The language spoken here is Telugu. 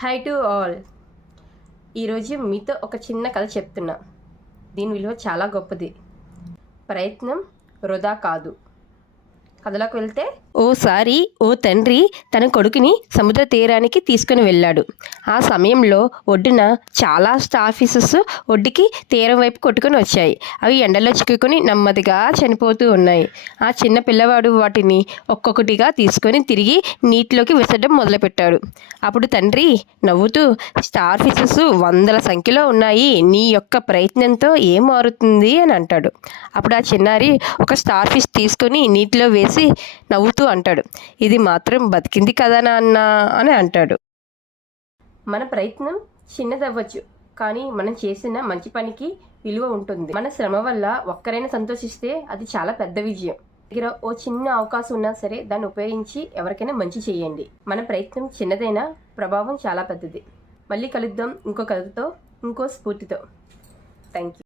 Hi to all. ఈరోజు మీతో ఒక చిన్న కథ చెప్తున్నా. దీని విలువ చాలా గొప్పది. ప్రయత్నం వృధా కాదు. కథలోకి వెళ్తే, ఓసారి ఓ తండ్రి తన కొడుకుని సముద్ర తీరానికి తీసుకుని వెళ్ళాడు. ఆ సమయంలో ఒడ్డున చాలా స్టార్ ఫిషెస్ ఒడ్డుకి తీరం వైపు కొట్టుకొని వచ్చాయి. అవి ఎండలో చిక్కుకొని నెమ్మదిగా చనిపోతూ ఉన్నాయి. ఆ చిన్న పిల్లవాడు వాటిని ఒక్కొక్కటిగా తీసుకొని తిరిగి నీటిలోకి విసరడం మొదలుపెట్టాడు. అప్పుడు తండ్రి నవ్వుతూ, స్టార్ ఫిషెస్ వందల సంఖ్యలో ఉన్నాయి, నీ యొక్క ప్రయత్నంతో ఏం మారుతుంది అని అంటాడు. అప్పుడు ఆ చిన్నారి ఒక స్టార్ ఫిష్ తీసుకొని నీటిలో వేసి నవ్వుతూ అంటాడు, ఇది మాత్రం బతికింది కదా నాన్న అని అంటాడు. మన ప్రయత్నం చిన్నదవ్వచ్చు, కానీ మనం చేసిన మంచి పనికి విలువ ఉంటుంది. మన శ్రమ వల్ల ఒక్కరైనా సంతోషిస్తే అది చాలా పెద్ద విజయం. దగ్గర ఓ చిన్న అవకాశం ఉన్నా సరే దాన్ని ఉపయోగించి ఎవరికైనా మంచి చేయండి. మన ప్రయత్నం చిన్నదైనా ప్రభావం చాలా పెద్దది. మళ్ళీ కలుద్దాం ఇంకో కథతో, ఇంకో స్ఫూర్తితో. Thank you.